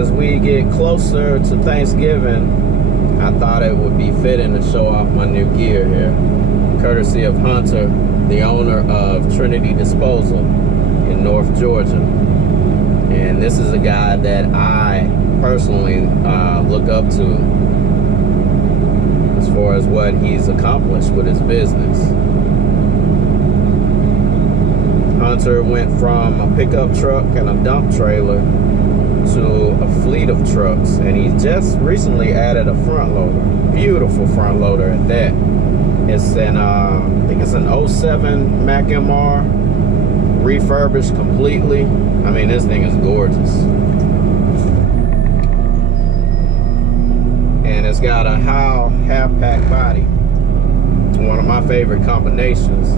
as we get closer to Thanksgiving, I thought it would be fitting to show off my new gear here, courtesy of Hunter, the owner of Trinity Disposal in North Georgia. And this is a guy that I personally look up to as far as what he's accomplished with his business. Hunter went from a pickup truck and a dump trailer to a fleet of trucks, and he just recently added a front loader, beautiful front loader at that. It's an I think it's an 07 Mac MR, refurbished completely. I mean, this thing is gorgeous, and it's got a Howe half-pack body, one of my favorite combinations.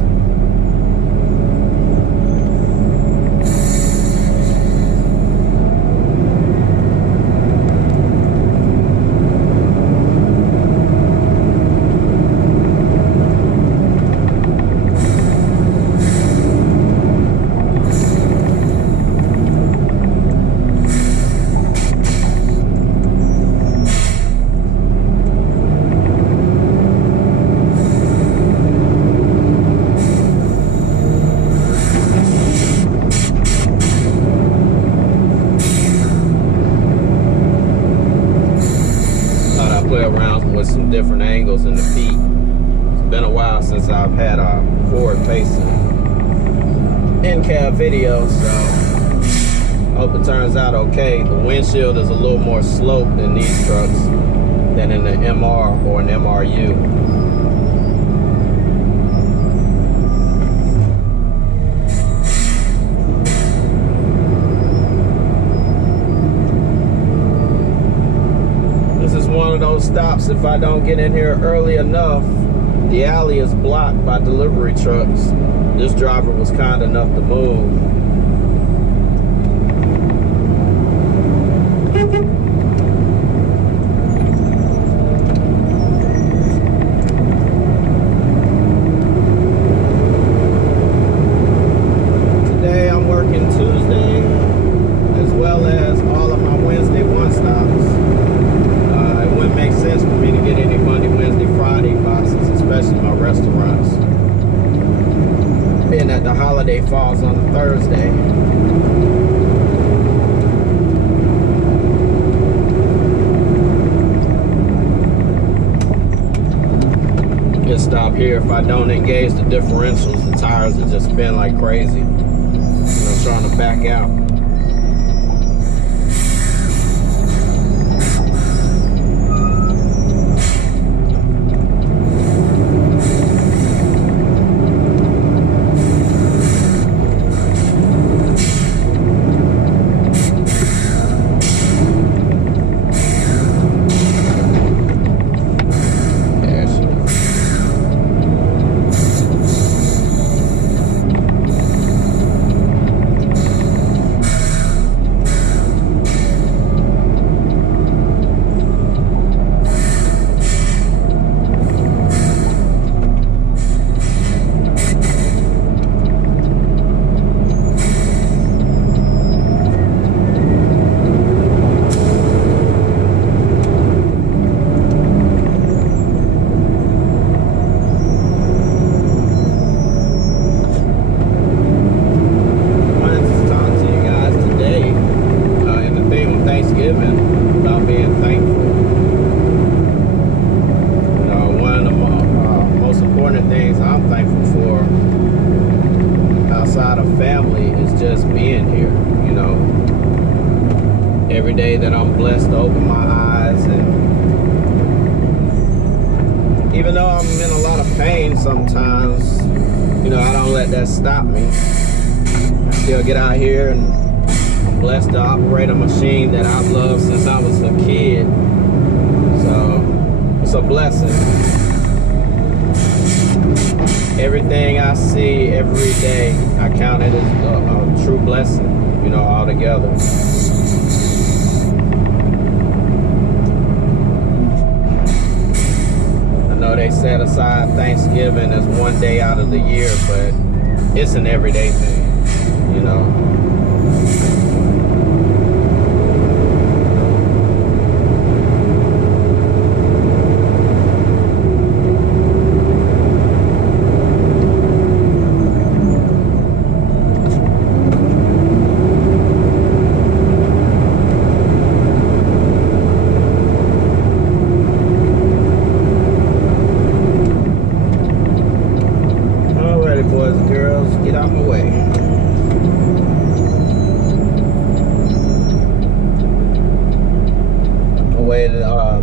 Play around with some different angles in the feet. It's been a while since I've had a forward-facing in-cab video, so hope it turns out okay. The windshield is a little more sloped in these trucks than in the MR or an MRU. One of those stops, if I don't get in here early enough, the alley is blocked by delivery trucks. This driver was kind enough to move. Today I'm working Tuesday as well as all of my Wednesday one stops. It wouldn't make sense for me to get any Monday, Wednesday, Friday boxes, especially my restaurants, being that the holiday falls on a Thursday. Just stop here. If I don't engage the differentials, the tires will just spin like crazy. I'm trying to back out. About being thankful. You know, one of the most important things I'm thankful for outside of family is just being here. You know, every day that I'm blessed to open my eyes, and even though I'm in a lot of pain sometimes, you know, I don't let that stop me. I still get out here, and I'm blessed to operate a machine that I've loved since I was a kid. So it's a blessing. Everything I see every day, I count it as a true blessing, you know, altogether. I know they set aside Thanksgiving as one day out of the year, but it's an everyday thing, you know.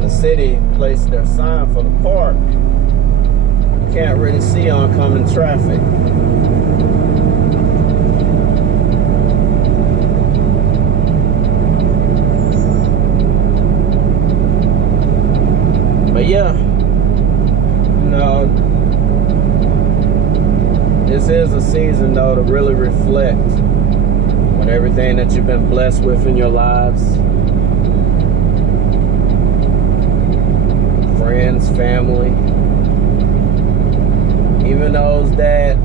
the city placed their sign for the park, you can't really see oncoming traffic. But yeah, this is a season though to really reflect on everything that you've been blessed with in your lives. Friends, family, even those that,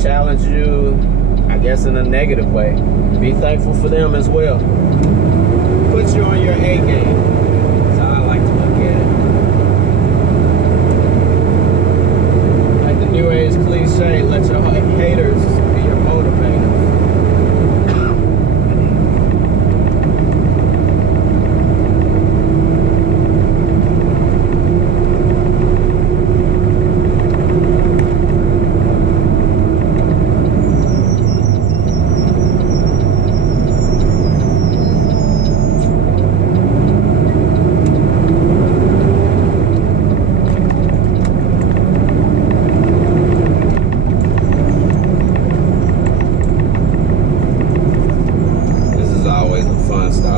challenge you, I guess in a negative way. Be thankful for them as well. Put you on your A game. That's how I like to look at it. Like the new age cliche, let your haters be your motivators.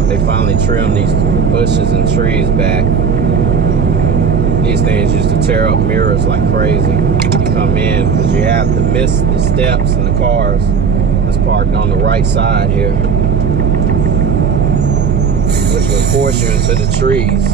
They finally trimmed these bushes and trees back. These things used to tear up mirrors like crazy. You come in because you have to miss the steps and the cars that's parked on the right side here, which will force you into the trees.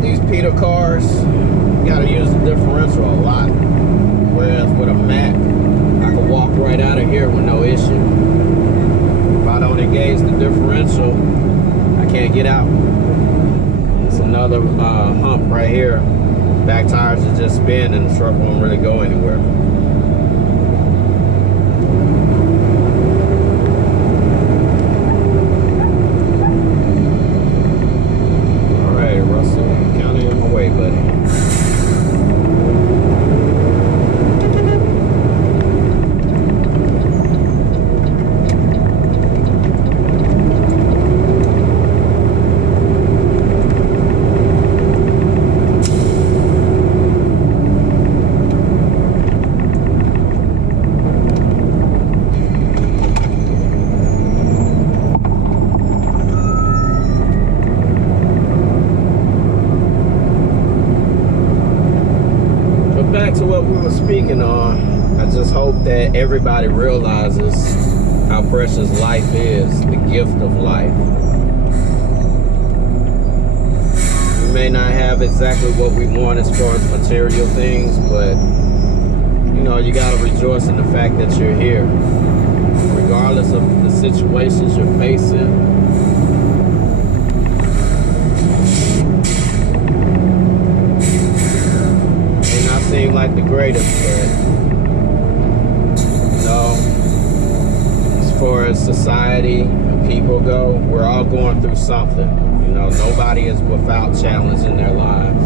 These Peter cars, you gotta use the differential a lot. Whereas with a Mac, I can walk right out of here with no issue. If I don't engage the differential, I can't get out. It's another hump right here. Back tires are just spin and the truck won't really go anywhere. Back to what we were speaking on, I just hope that everybody realizes how precious life is, the gift of life. We may not have exactly what we want as far as material things, but you gotta rejoice in the fact that you're here. Regardless of the situations you're facing, seem like the greatest, but as far as society and people go, we're all going through something. Nobody is without challenge in their lives.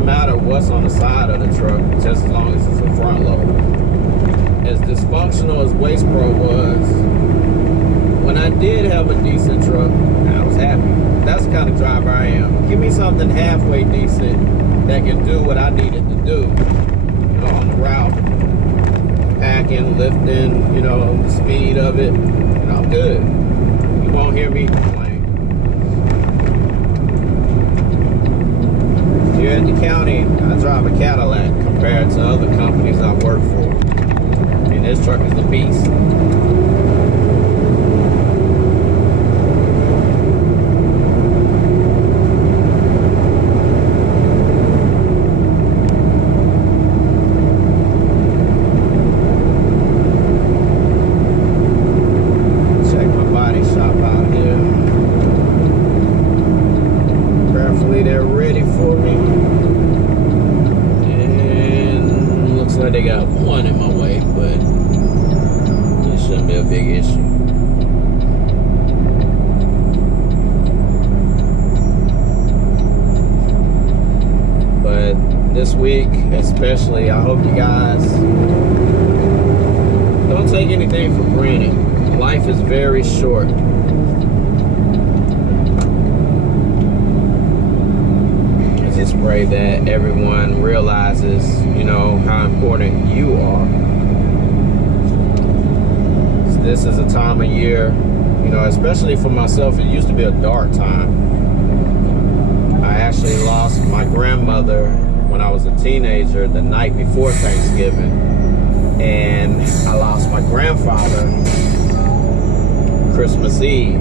doesn't matter what's on the side of the truck, just as long as it's a front loader. As dysfunctional as Waste Pro was, when I did have a decent truck, I was happy. That's the kind of driver I am. Give me something halfway decent that can do what I needed to do, on the route. Packing, lifting, the speed of it, and I'm good. You won't hear me complain. Here in the county, I drive a Cadillac compared to other companies I work for. And this truck is a beast. They got one in my way, but it shouldn't be a big issue. But this week, especially, I hope you guys don't take anything for granted. Life is very short. I just pray that everyone realizes, how important you are. So this is a time of year, especially for myself, it used to be a dark time. I actually lost my grandmother when I was a teenager the night before Thanksgiving. And I lost my grandfather Christmas Eve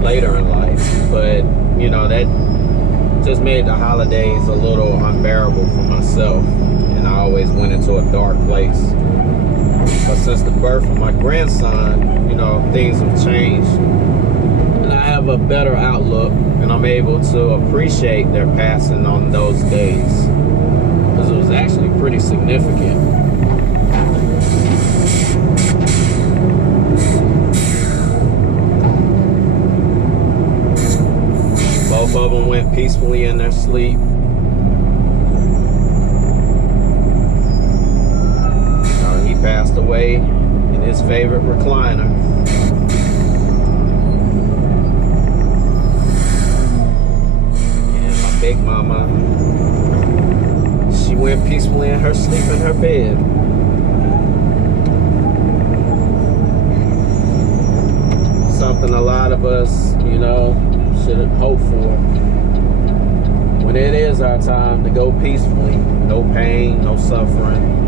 later in life. But, that just made the holidays a little unbearable for myself. And I always went into a dark place. But since the birth of my grandson, things have changed. And I have a better outlook, and I'm able to appreciate their passing on those days. Because it was actually pretty significant. Both of them went peacefully in their sleep. He passed away in his favorite recliner. And my big mama, she went peacefully in her sleep in her bed. Something a lot of us, should hope for. When it is our time to go peacefully, no pain, no suffering.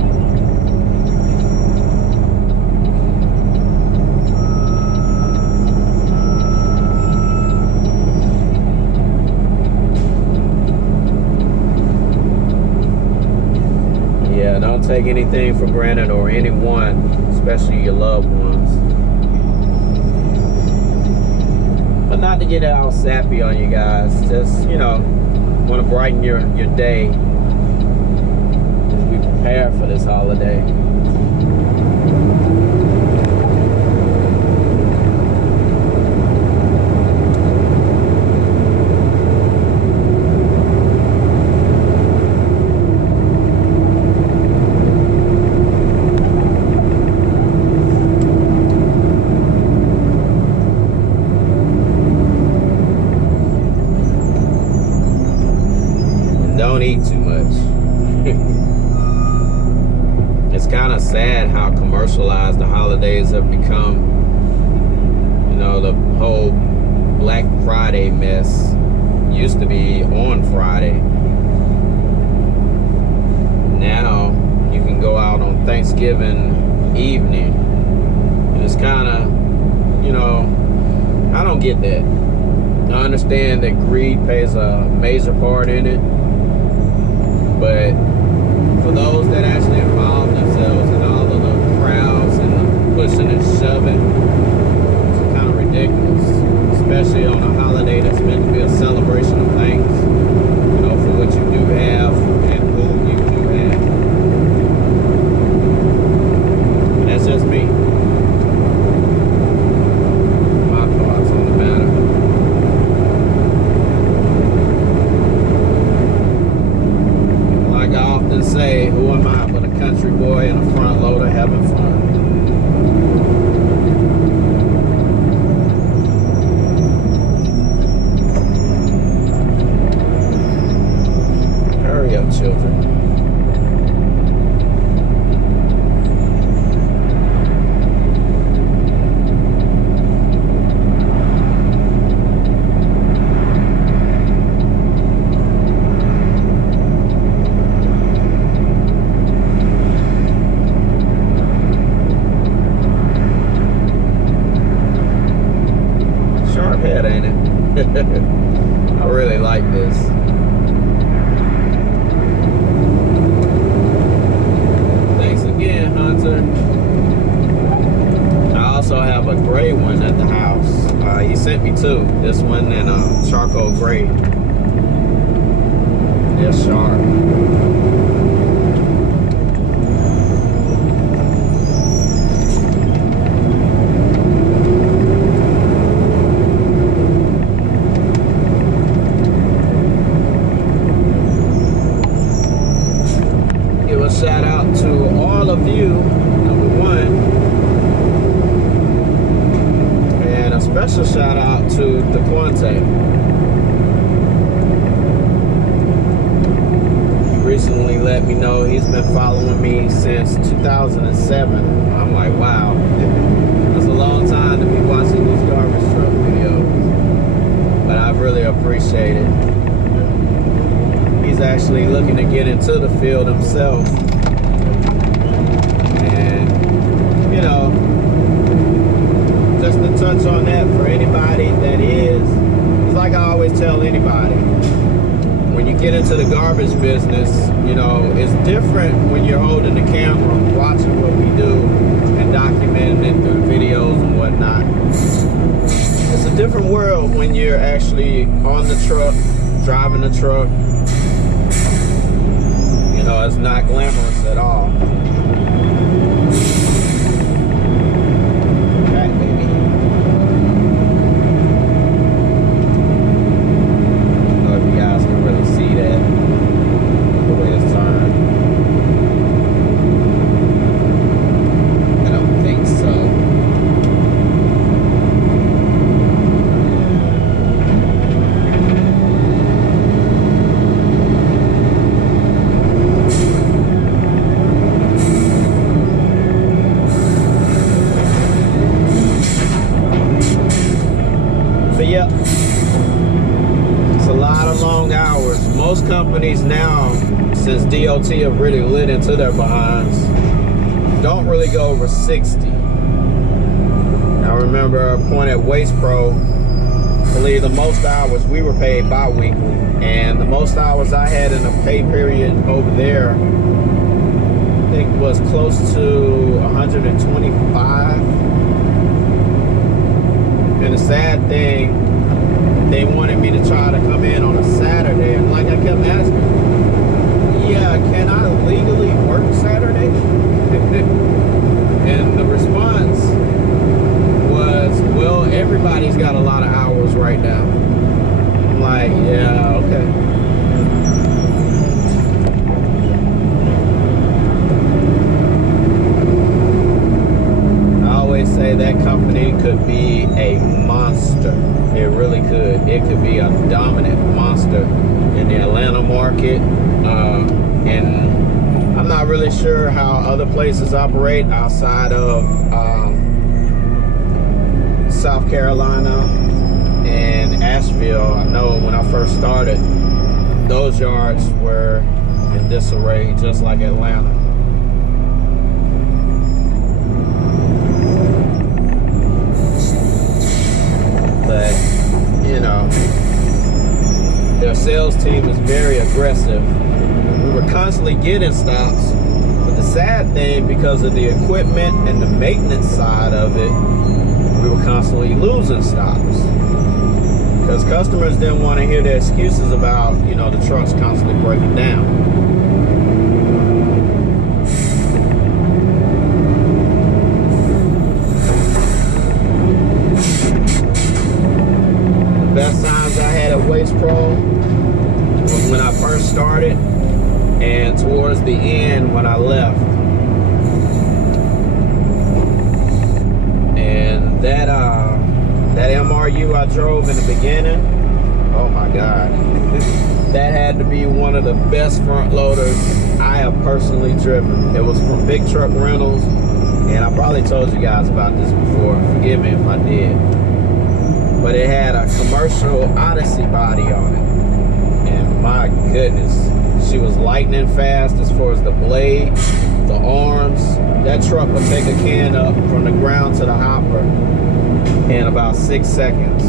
Yeah, don't take anything for granted or anyone, especially your loved ones. But not to get all sappy on you guys, just, want to brighten your day as we prepare for this holiday. Don't eat too much. It's kind of sad how commercialized the holidays have become. The whole Black Friday mess used to be on Friday. Now you can go out on Thanksgiving evening. And it's kind of, I don't get that. I understand that greed plays a major part in it. But for those that actually involve themselves in all of the crowds and the pushing and shoving, it's kind of ridiculous. Especially on a holiday that's meant to be a celebration of things, for what you do have and whom you do have. And that's just me. My thoughts on the matter. ahead, ain't it? I really like this. Thanks again, Hunter. I also have a gray one at the house. He sent me two. This one and a charcoal gray. They're sharp. Give a shout out to all of you, number one. And a special shout out to DeQuante. Recently let me know he's been following me since 2007. I'm like, wow, that's a long time to be watching these garbage truck videos, but I really appreciate it. He's actually looking to get into the field himself, and you know, just to touch on that for anybody that is, it's like I always tell anybody, when you get into the garbage business, you know, it's different when you're holding the camera, watching what we do, and documenting it through videos and whatnot. It's a different world when you're actually on the truck, driving the truck. You know, it's not glamorous at all. Yep, it's a lot of long hours. Most companies now, since DOT have really lit into their behinds, don't really go over 60. I remember a point at Waste Pro, I believe the most hours we were paid bi-weekly, and the most hours I had in a pay period over there, I think was close to 125. And the sad thing, they wanted me to try to come in on a Saturday, and like I kept asking, yeah, can I legally work Saturday? And the response was, well, everybody's got a lot of hours right now. I'm like, yeah, okay. Say that company could be a monster. It really could. It could be a dominant monster in the Atlanta market. And I'm not really sure how other places operate outside of South Carolina and Asheville. I know when I first started, those yards were in disarray, just like Atlanta. But, you know, their sales team is very aggressive. We were constantly getting stops, but the sad thing, because of the equipment and the maintenance side of it, we were constantly losing stops. Because customers didn't want to hear the excuses about, you know, the trucks constantly breaking down. Best times I had at Waste Pro was when I first started and towards the end when I left. And that MRU I drove in the beginning, oh my God. That had to be one of the best front loaders I have personally driven. It was from Big Truck Rentals, and I probably told you guys about this before. Forgive me if I did. But it had a commercial Odyssey body on it. And my goodness, she was lightning fast as far as the blade, the arms. That truck would take a can up from the ground to the hopper in about 6 seconds.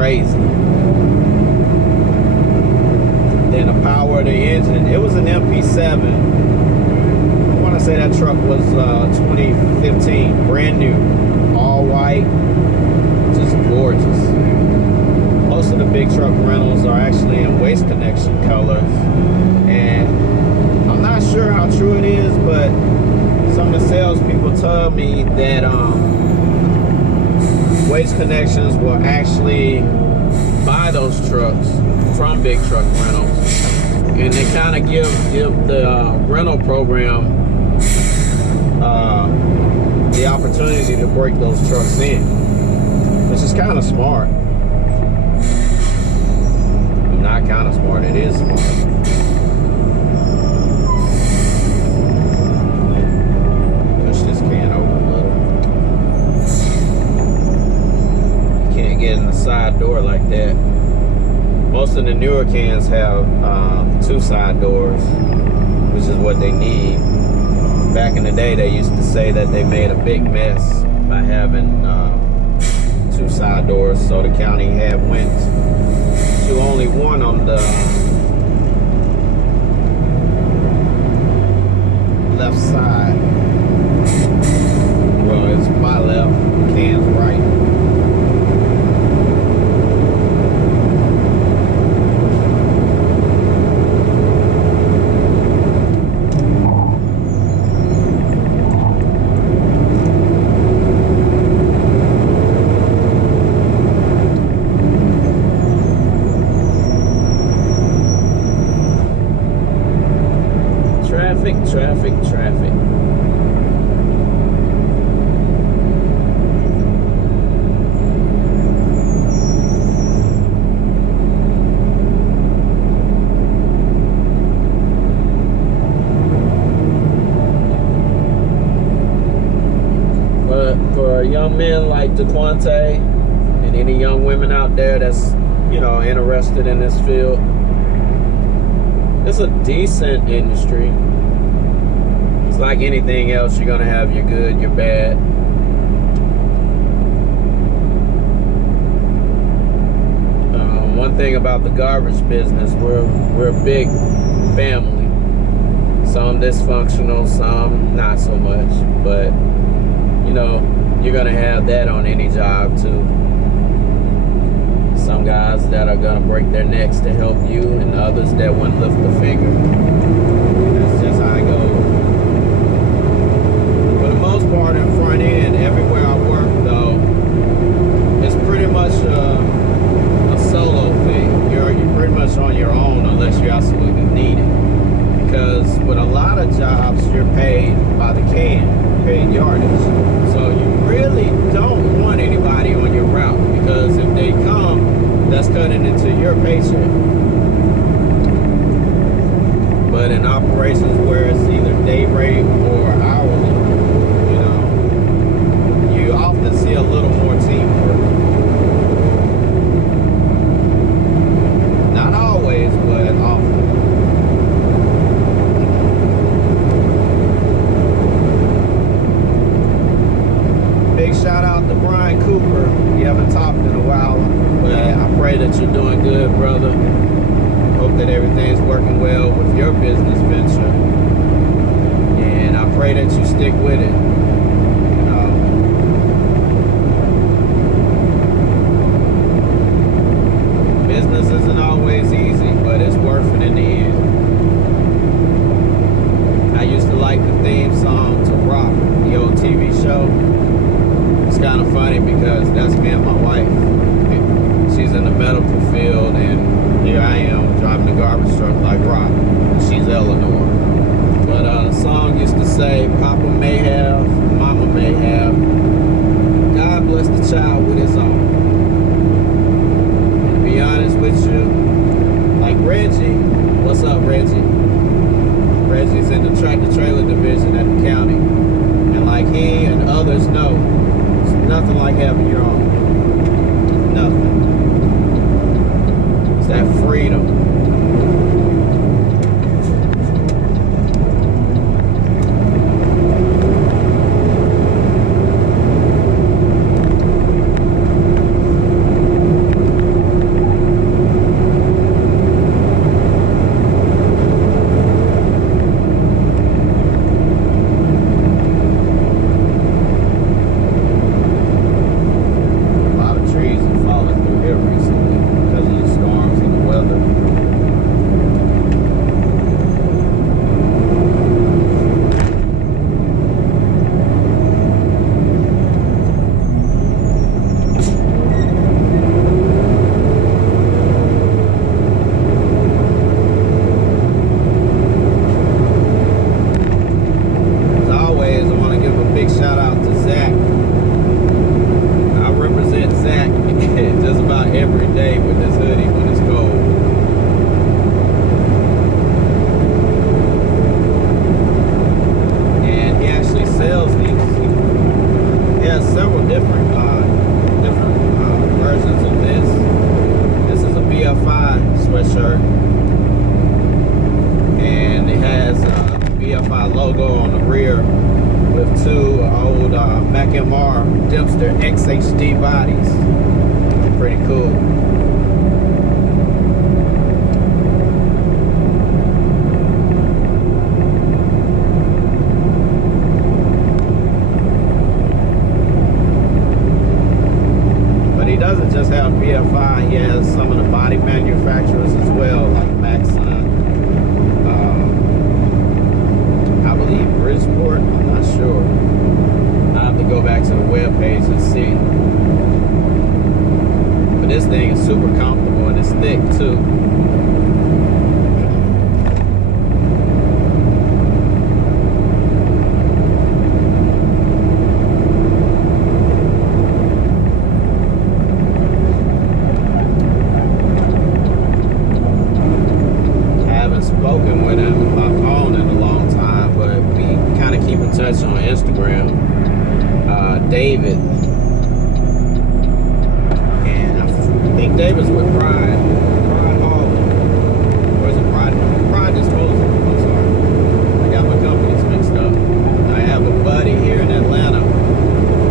crazy. Then the power of the engine, it was an MP7. I want to say that truck was 2015, brand new, all white, just gorgeous. Most of the big truck rentals are actually in Waste Connection colors, and I'm not sure how true it is, but some of the salespeople told me that Waste Connections will actually buy those trucks from big truck rentals, and they kind of give the rental program the opportunity to break those trucks in, which is kind of smart. Not kind of smart, it is smart. Push this can over a little. You can't get in the side door like that. Most of the newer cans have 2 side doors, which is what they need. Back in the day, they used to say that they made a big mess by having 2 side doors, so the county went to only one on the left side. Well, it's my left, can's right. Traffic. For young men like DeQuante and any young women out there that's, interested in this field, it's a decent industry. Like anything else, you're gonna have your good, your bad. One thing about the garbage business, we're a big family. Some dysfunctional, some not so much. But you're gonna have that on any job too. Some guys that are gonna break their necks to help you, and others that won't lift a finger. That's just how it goes. Part in front end, everywhere I work though, it's pretty much a solo thing. You're pretty much on your own unless you absolutely need it. Because with a lot of jobs, you're paid by the can, paid yardage. So you really don't want anybody on your route, because if they come, that's cutting into your paycheck. But in operations where it's either day rate or hourly, often see a little more teamwork. Not always, but often. Big shout out to Brian Cooper. We haven't talked in a while, but I pray that you're doing good, brother. Hope that everything's working well with your business venture. And I pray that you stick with it. Business isn't always easy, but it's worth it in the end. I used to like the theme song to Rock, the old TV show. It's kind of funny because that's me and my wife. She's in the medical field, and here I am driving the garbage truck like Rock. She's Eleanor. But the song used to say, Papa may have, Mama may have. God bless the child with his own. Be honest with you, like Reggie, what's up, Reggie? Reggie's in the tractor trailer division at the county, and like he and others know, it's nothing like having your own. Nothing. It's that freedom. HD bodies. Pretty cool. But he doesn't just have BFI, he has some of the body manufacturers as well, like Maxon, I believe Bridgeport, I'm not sure. I have to go back to the webpage and see. But this thing is super comfortable and it's thick too. I haven't spoken with him by phone in a long time, but we kind of keep in touch on Instagram. David, and I think David's with Pride Hauling, or is it Pride Disposal? I'm sorry, I got my companies mixed up. I have a buddy here in Atlanta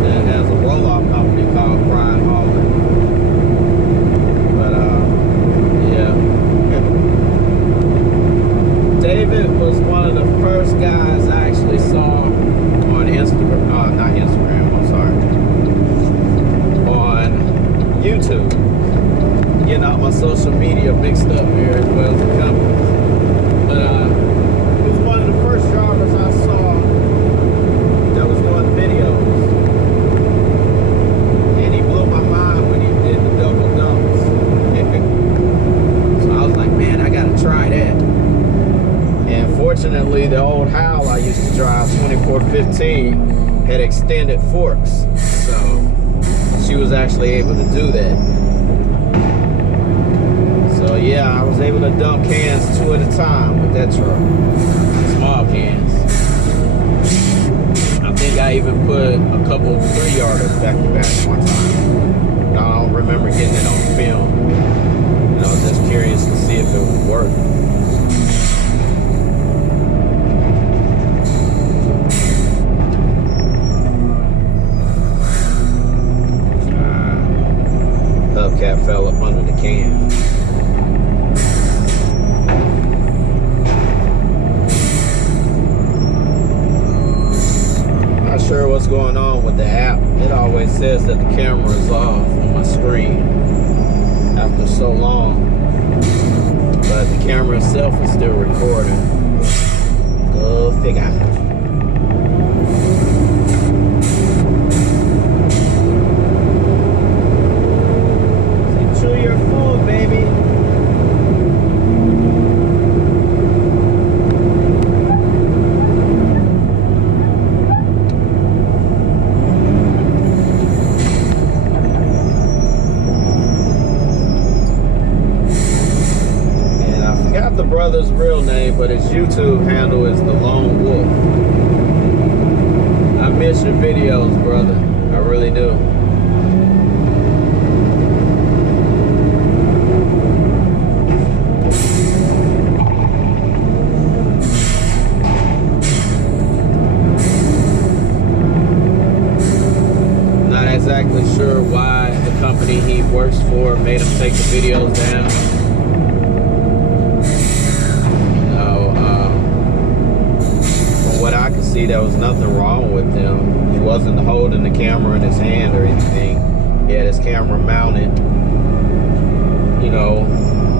that has a roll-off company called Pride Hauling. But yeah, David was one of the first guys I actually saw on Instagram, not Instagram, I'm sorry, on YouTube. Getting all my social media mixed up here as well as the companies. But he was one of the first drivers I saw that was doing videos. And he blew my mind when he did the double dumps. So I was like, man, I gotta try that. And fortunately, the old Howl I used to drive, 2415, had extended forks. So she was actually able to do that. So yeah, I was able to dump cans 2 at a time with that truck. Small cans. I think I even put a couple 3-yarders back to back one time. I don't remember getting it on film. And I was just curious to see if it would work. Hubcap fell up under the can. Not sure what's going on with the app. It always says that the camera is off on my screen after so long. But the camera itself is still recording. Go figure. The brother's real name, but his YouTube handle is The Lone Wolf. I miss your videos, brother. I really do. Not exactly sure why the company he works for made him take the videos down. What I could see, there was nothing wrong with them. He wasn't holding the camera in his hand or anything. He had his camera mounted, you know,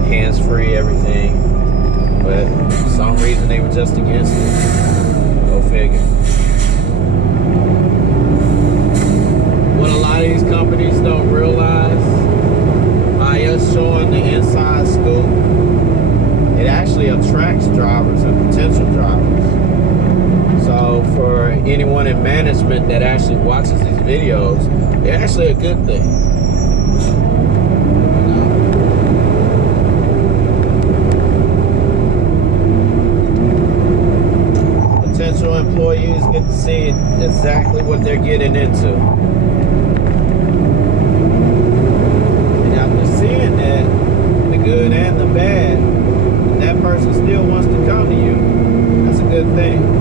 hands-free, everything. But for some reason they were just against it. Go figure. What a lot of these companies don't realize, by us showing the inside scoop, it actually attracts drivers and potential drivers. So for anyone in management that actually watches these videos, they're actually a good thing. Potential employees get to see exactly what they're getting into. And after seeing that, the good and the bad, that person still wants to come to you. That's a good thing.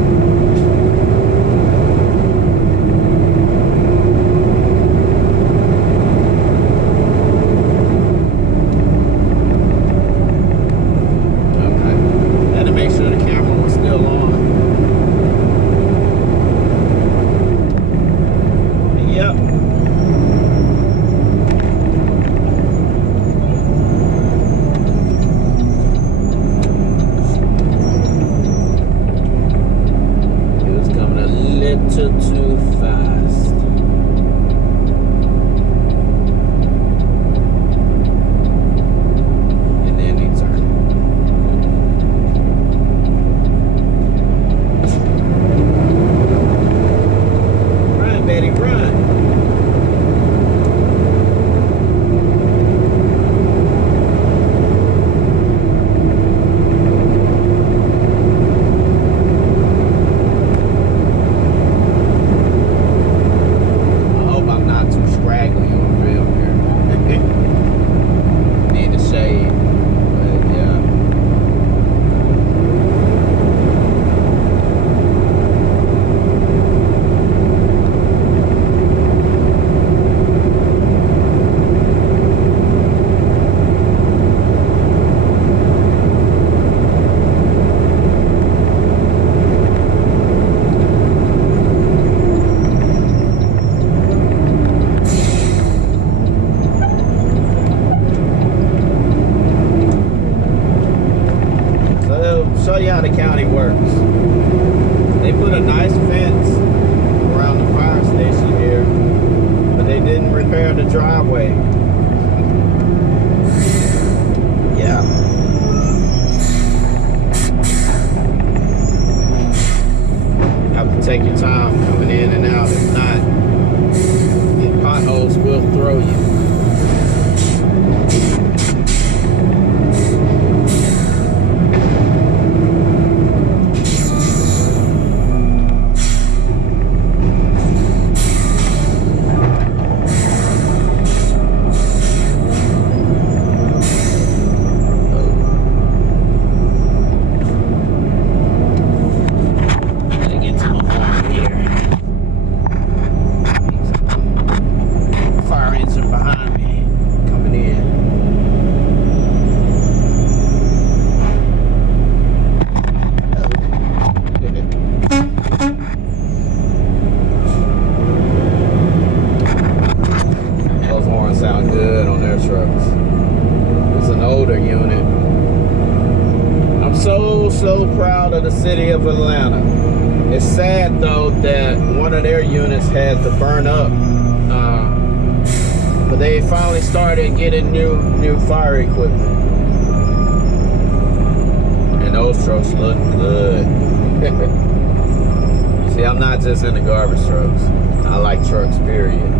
Yeah. Have to take your time coming in and out. If not, the potholes will throw you. Sound good on their trucks. It's an older unit. I'm so proud of the city of Atlanta. It's sad though that one of their units had to burn up, but they finally started getting new fire equipment, and those trucks look good. See, I'm not just into garbage trucks. I like trucks, period.